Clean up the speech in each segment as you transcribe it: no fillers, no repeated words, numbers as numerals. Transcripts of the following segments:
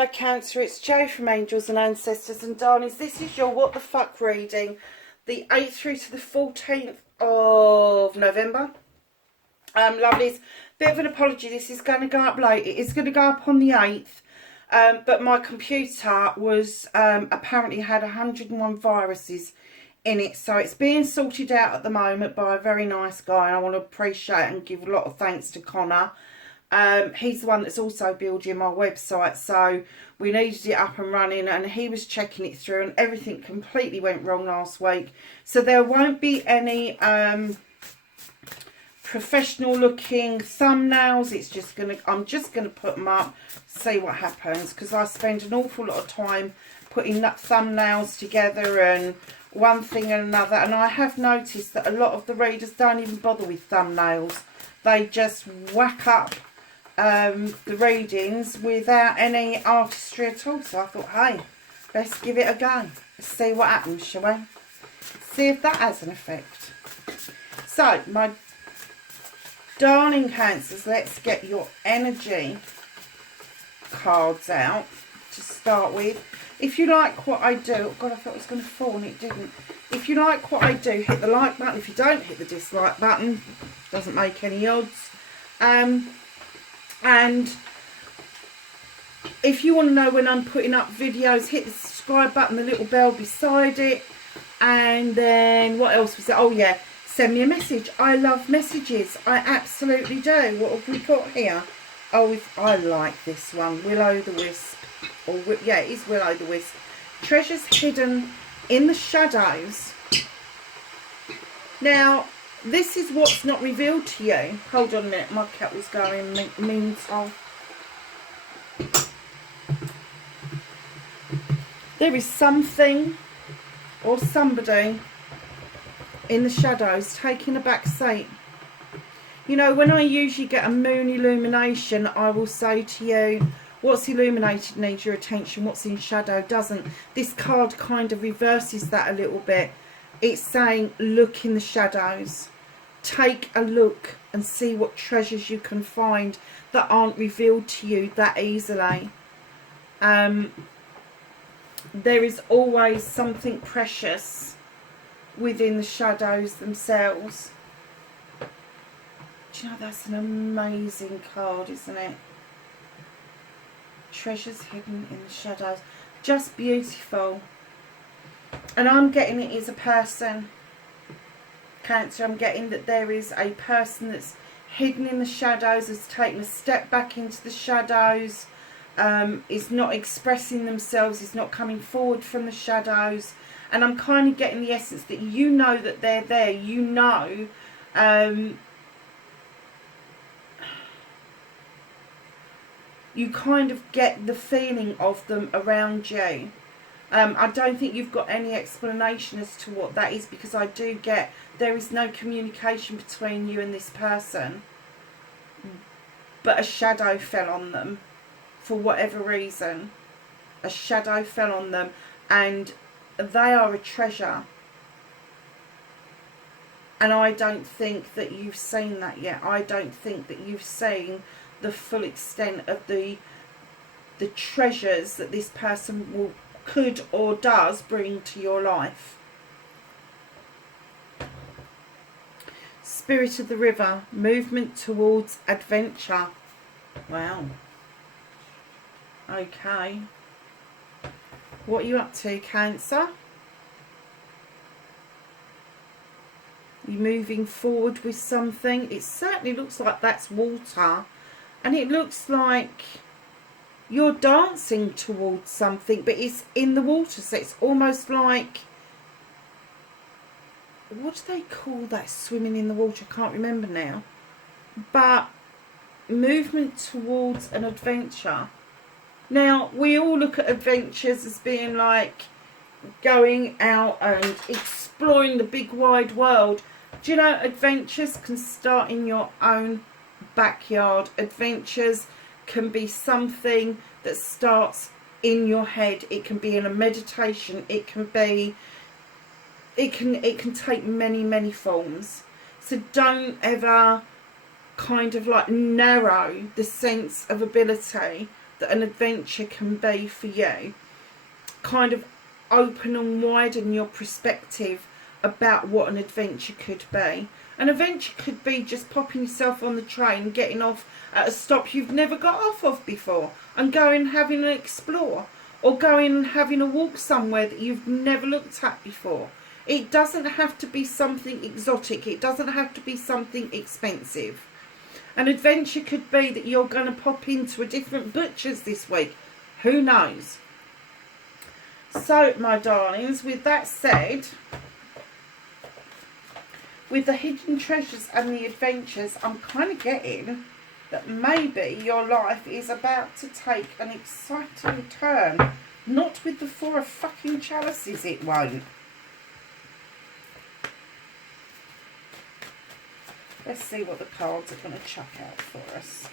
Hi Cancer, it's Jo from Angels and Ancestors and Darlings. This is your What the Fuck reading, the 8th through to the 14th of November. Lovelies, bit of an apology, this is going to go up late. It is going to go up on the 8th, but my computer was apparently had 101 viruses in it, so it's being sorted out at the moment by a very nice guy, and I want to appreciate and give a lot of thanks to Connor. He's the one that's also building my website, so we needed it up and running, and he was checking it through, and everything completely went wrong last week. So there won't be any professional looking thumbnails. It's just I'm just gonna put them up, see what happens, because I spend an awful lot of time putting that thumbnails together and one thing and another, and I have noticed that a lot of the readers don't even bother with thumbnails. They just whack up the readings without any artistry at all. So I thought, hey, let's give it a go. Let's see what happens, shall we? See if that has an effect. So, my darling Cancers, let's get your energy cards out to start with. If you like what I do, oh God, I thought it was going to fall and it didn't. If you like what I do, hit the like button. If you don't, hit the dislike button. Doesn't make any odds. And if you want to know when I'm putting up videos, hit the subscribe button, the little bell beside it. And then what else was it? Oh yeah, send me a message. I love messages. I absolutely do. What have we got here? Oh, I like this one. Will-o'-the-wisp. Or yeah, it is Will-o'-the-wisp. Treasures hidden in the shadows. Now, this is what's not revealed to you. Hold on a minute, my cat was going meantime. There is something or somebody in the shadows taking a back seat. You know, when I usually get a moon illumination, I will say to you, what's illuminated needs your attention, what's in shadow doesn't. This card kind of reverses that a little bit. It's saying, look in the shadows. Take a look and see what treasures you can find that aren't revealed to you that easily. There is always something precious within the shadows themselves. Do you know, that's an amazing card, isn't it? Treasures hidden in the shadows. Just beautiful. And I'm getting it as a person, Cancer. I'm getting that there is a person that's hidden in the shadows, has taken a step back into the shadows, is not expressing themselves, is not coming forward from the shadows. And I'm kind of getting the essence that you know that they're there. You know, you kind of get the feeling of them around you. I don't think you've got any explanation as to what that is, because I do get there is no communication between you and this person, but a shadow fell on them for whatever reason. A shadow fell on them, and they are a treasure. And I don't think that you've seen that yet. I don't think that you've seen the full extent of the treasures that this person could or does bring to your life. Spirit of the river, movement towards adventure. Wow. Okay. What are you up to, Cancer? You're moving forward with something. It certainly looks like that's water. And it looks like you're dancing towards something, but it's in the water, so it's almost like, what do they call that, swimming in the water? I can't remember now. But movement towards an adventure. Now, we all look at adventures as being like going out and exploring the big wide world. Do you know, adventures can start in your own backyard. Adventures can be something that starts in your head. It can be in a meditation. It can be, it can take many forms. So don't ever kind of like narrow the sense of ability that an adventure can be for you. Kind of open and widen your perspective about what an adventure could be. An adventure could be just popping yourself on the train, getting off at a stop you've never got off of before, and going and having an explore, or going and having a walk somewhere that you've never looked at before. It doesn't have to be something exotic. It doesn't have to be something expensive. An adventure could be that you're going to pop into a different butcher's this week. Who knows? So, my darlings, with that said, with the hidden treasures and the adventures, I'm kind of getting that maybe your life is about to take an exciting turn. Not with the 4 of fucking chalices, it won't. Let's see what the cards are going to chuck out for us.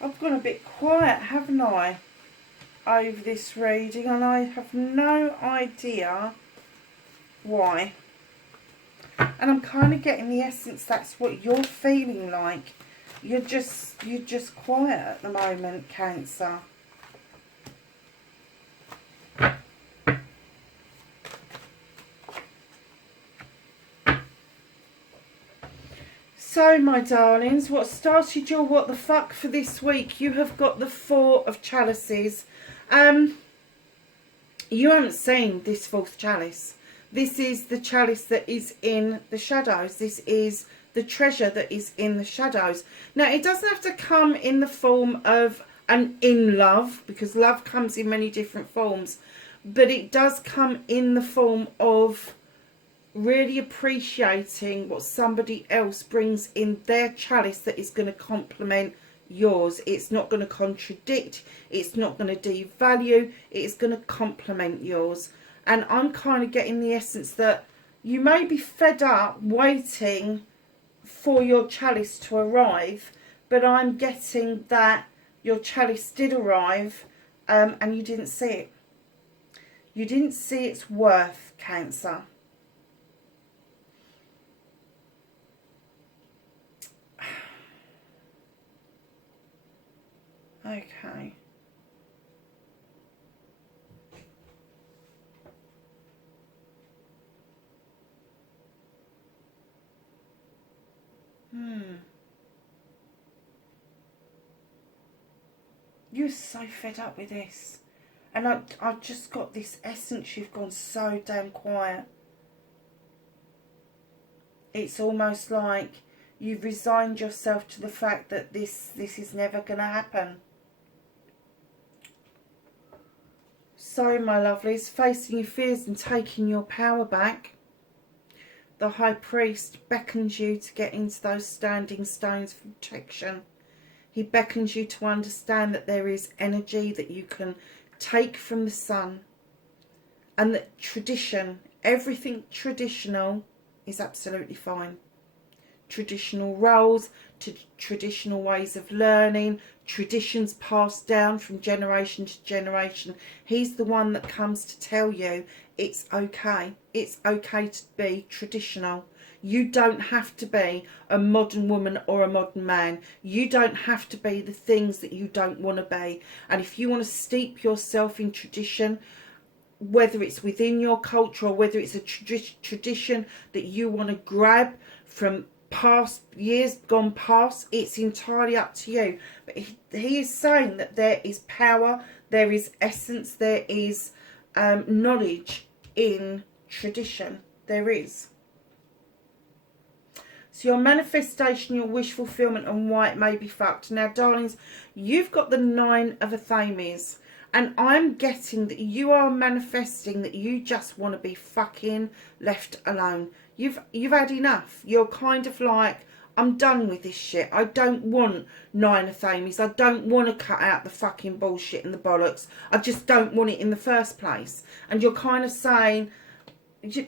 I've gone a bit quiet, haven't I, over this reading, and I have no idea why. And I'm kind of getting the essence that's what you're feeling like. You're just quiet at the moment, Cancer. So, my darlings, what started your what the fuck for this week? You have got the 4 of chalices. You haven't seen this 4th chalice. This is the chalice that is in the shadows. This is the treasure that is in the shadows. Now, it doesn't have to come in the form of an in love, because love comes in many different forms. But it does come in the form of really appreciating what somebody else brings in their chalice that is going to complement yours. It's not going to contradict, it's not going to devalue, it's going to complement yours. And I'm kind of getting the essence that you may be fed up waiting for your chalice to arrive, but I'm getting that your chalice did arrive, and you didn't see it. You didn't see its worth, Cancer. Okay. You're so fed up with this. And I've just got this essence, you've gone so damn quiet. It's almost like you've resigned yourself to the fact that this is never going to happen. So, my lovelies, facing your fears and taking your power back, the High Priest beckons you to get into those standing stones for protection. He beckons you to understand that there is energy that you can take from the sun, and that tradition, everything traditional, is absolutely fine. Traditional roles, to traditional ways of learning, traditions passed down from generation to generation. He's the one that comes to tell you it's okay. It's okay to be traditional. You don't have to be a modern woman or a modern man. You don't have to be the things that you don't want to be. And if you want to steep yourself in tradition, whether it's within your culture or whether it's a tradition that you want to grab from past years gone past, it's entirely up to you. But he is saying that there is power, there is essence, there is knowledge in tradition. There is. So your manifestation, your wish fulfillment, and why it may be fucked. Now, darlings, you've got the 9 of Athames. And I'm getting that you are manifesting that you just want to be fucking left alone. You've had enough. You're kind of like, I'm done with this shit. I don't want 9 of Athames. I don't want to cut out the fucking bullshit and the bollocks. I just don't want it in the first place. And you're kind of saying,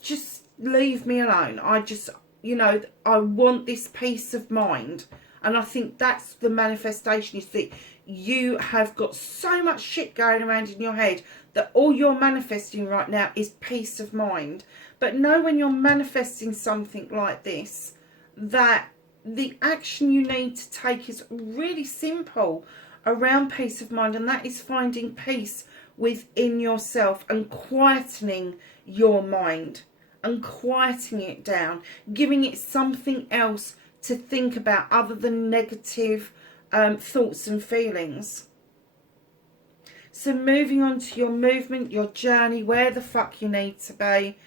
just leave me alone. I just, you know, I want this peace of mind. And I think that's the manifestation, is that you have got so much shit going around in your head that all you're manifesting right now is peace of mind. But know when you're manifesting something like this, that the action you need to take is really simple around peace of mind, and that is finding peace within yourself and quietening your mind and quieting it down, giving it something else to think about other than negative thoughts and feelings. So moving on to your movement, your journey, where the fuck you need to be.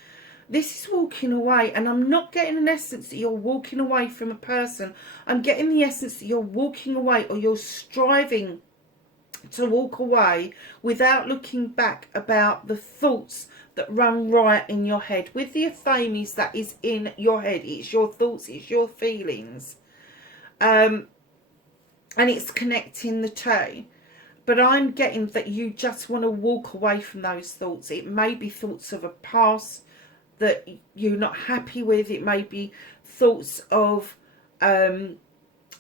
This is walking away, and I'm not getting an essence that you're walking away from a person. I'm getting the essence that you're walking away, or you're striving to walk away without looking back about the thoughts that run riot in your head. With the Athames, that is in your head. It's your thoughts, it's your feelings. And it's connecting the two. But I'm getting that you just want to walk away from those thoughts. It may be thoughts of a past that you're not happy with. It may be thoughts of, oh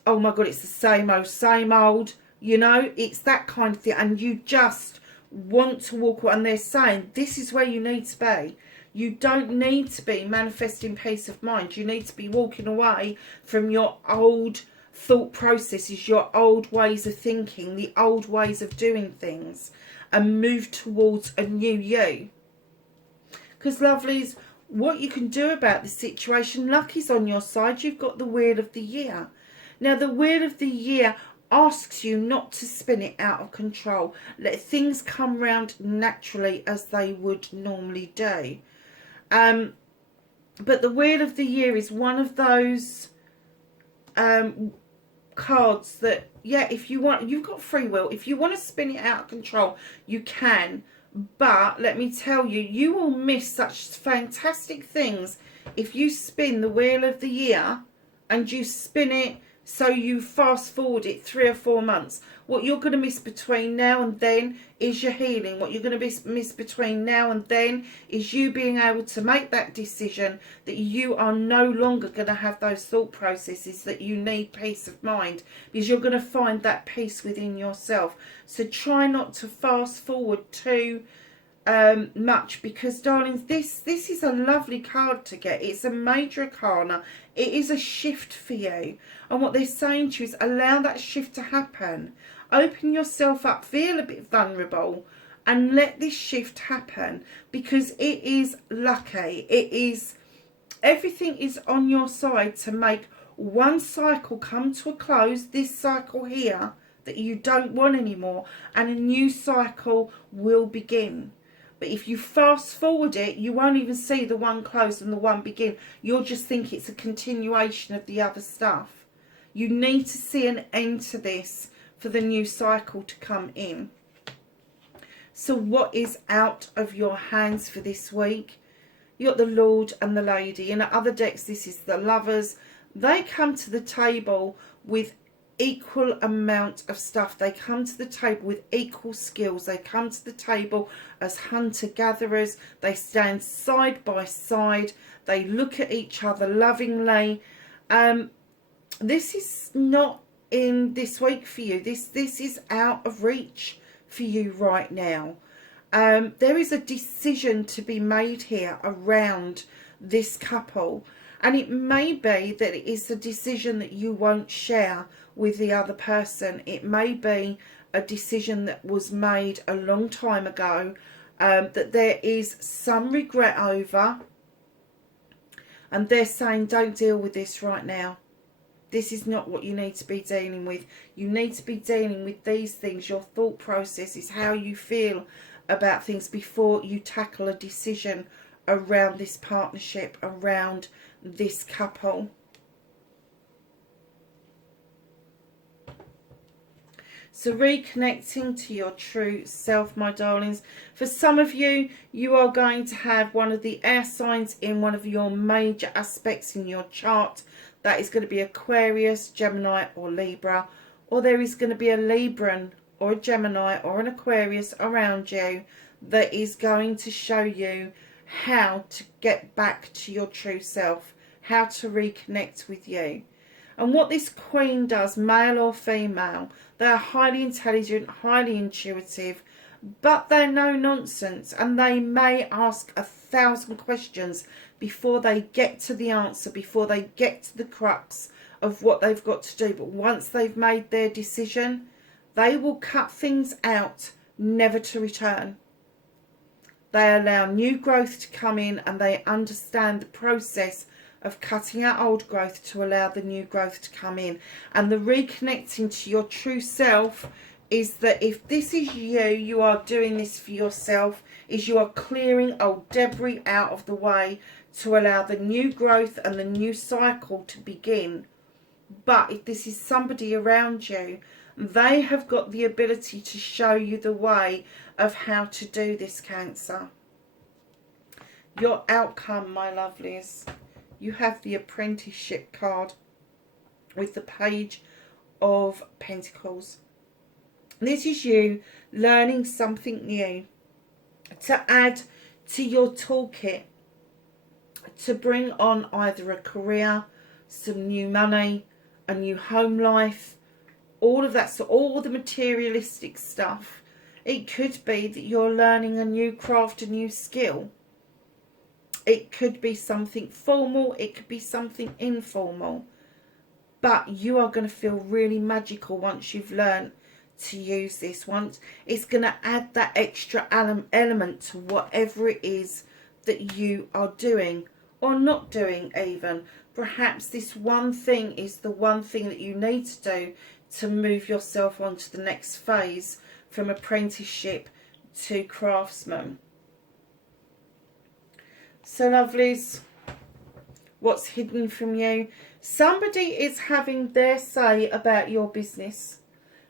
my God, it's the same old. You know, it's that kind of thing. And you just want to walk away. And they're saying, this is where you need to be. You don't need to be manifesting peace of mind. You need to be walking away from your old thought processes, your old ways of thinking, the old ways of doing things, and move towards a new you. Because, lovelies, what you can do about this situation, luck is on your side. You've got the Wheel of the Year. Now, the Wheel of the Year asks you not to spin it out of control. Let things come round naturally as they would normally do. But the Wheel of the Year is one of those cards that, yeah, if you want, you've got free will. If you want to spin it out of control, you can. But let me tell you, you will miss such fantastic things if you spin the Wheel of the Year and you spin it so you fast forward it 3 or 4 months. What you're going to miss between now and then is your healing. What you're going to miss between now and then is you being able to make that decision that you are no longer going to have those thought processes, that you need peace of mind, because you're going to find that peace within yourself. So try not to fast forward too much, because, darlings, this is a lovely card to get. It's a major arcana. It is a shift for you, and what they're saying to you is allow that shift to happen. Open yourself up, feel a bit vulnerable, and let this shift happen, because it is lucky. It is, everything is on your side to make one cycle come to a close, this cycle here that you don't want anymore, and a new cycle will begin. But if you fast forward it, you won't even see the one close and the one begin. You'll just think it's a continuation of the other stuff. You need to see an end to this for the new cycle to come in. So what is out of your hands for this week? You got the Lord and the Lady. In other decks, this is the Lovers. They come to the table with equal amount of stuff. They come to the table with equal skills. They come to the table as hunter-gatherers. They stand side by side. They look at each other lovingly. This is not in this week for you. This is out of reach for you right now. There is a decision to be made here around this couple, and it may be that it is a decision that you won't share with the other person. It may be a decision that was made a long time ago, that there is some regret over, and they're saying don't deal with this right now. This is not what you need to be dealing with. You need to be dealing with these things, your thought process is how you feel about things before you tackle a decision around this partnership, around this couple. So reconnecting to your true self, my darlings. For some of you, you are going to have one of the air signs in one of your major aspects in your chart. That is going to be Aquarius, Gemini or Libra. Or there is going to be a Libran or a Gemini or an Aquarius around you that is going to show you how to get back to your true self, how to reconnect with you. And what this queen does, male or female, they are highly intelligent, highly intuitive, but they're no nonsense, and they may ask 1,000 questions before they get to the answer, before they get to the crux of what they've got to do. But once they've made their decision, they will cut things out, never to return. They allow new growth to come in, and they understand the process of cutting out old growth to allow the new growth to come in. And the reconnecting to your true self is that if this is you, you are doing this for yourself, is you are clearing old debris out of the way to allow the new growth and the new cycle to begin. But if this is somebody around you, they have got the ability to show you the way of how to do this, Cancer. Your outcome, my lovelies. You have the apprenticeship card with the Page of Pentacles. This is you learning something new to add to your toolkit to bring on either a career, some new money, a new home life, all of that, so all the materialistic stuff. It could be that you're learning a new craft, a new skill. It could be something formal, it could be something informal. But you are going to feel really magical once you've learned to use this. Once it's going to add that extra element to whatever it is that you are doing or not doing even. Perhaps this one thing is the one thing that you need to do to move yourself on to the next phase from apprenticeship to craftsman. So lovelies, what's hidden from you? Somebody is having their say about your business.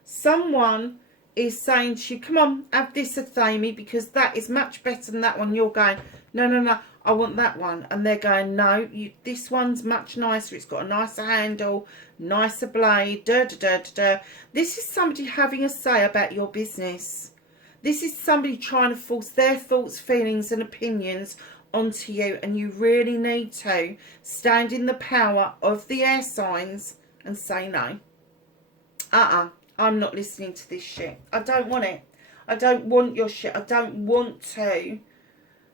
Someone is saying to you, come on, have this Athami, because that is much better than that one. You're going, no, no, no, I want that one. And they're going, no, this one's much nicer. It's got a nicer handle, nicer blade, da, da, da, da, da. This is somebody having a say about your business. This is somebody trying to force their thoughts, feelings and opinions onto you, and you really need to stand in the power of the air signs and say no. I'm not listening to this shit. I don't want it. I don't want your shit. I don't want to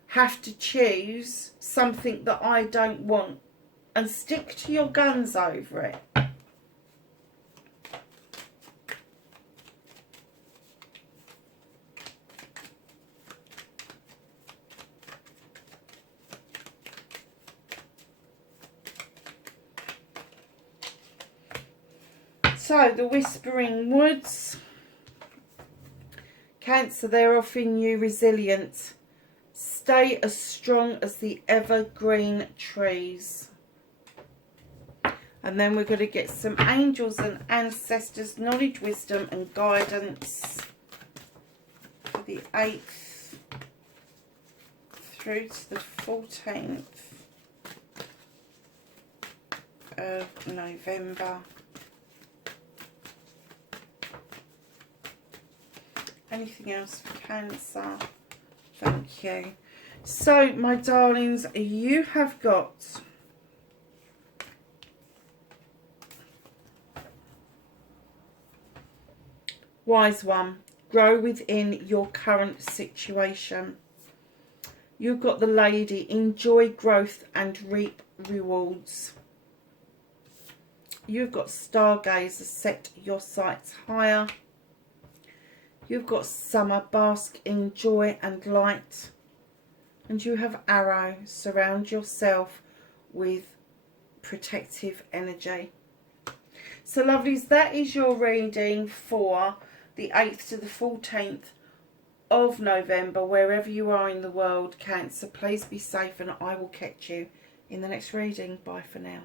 have to choose something that I don't want, and stick to your guns over it. So, the Whispering Woods. Cancer, they're offering you resilience. Stay as strong as the evergreen trees. And then we're going to get some angels and ancestors, knowledge, wisdom and guidance for the 8th through to the 14th of November. Anything else for Cancer? Thank you. So, my darlings, you have got Wise One. Grow within your current situation. You've got the Lady. Enjoy growth and reap rewards. You've got Stargazer. Set your sights higher. You've got Summer, bask in joy and light. And you have Arrow, surround yourself with protective energy. So lovelies, that is your reading for the 8th to the 14th of November, wherever you are in the world, Cancer. Please be safe, and I will catch you in the next reading. Bye for now.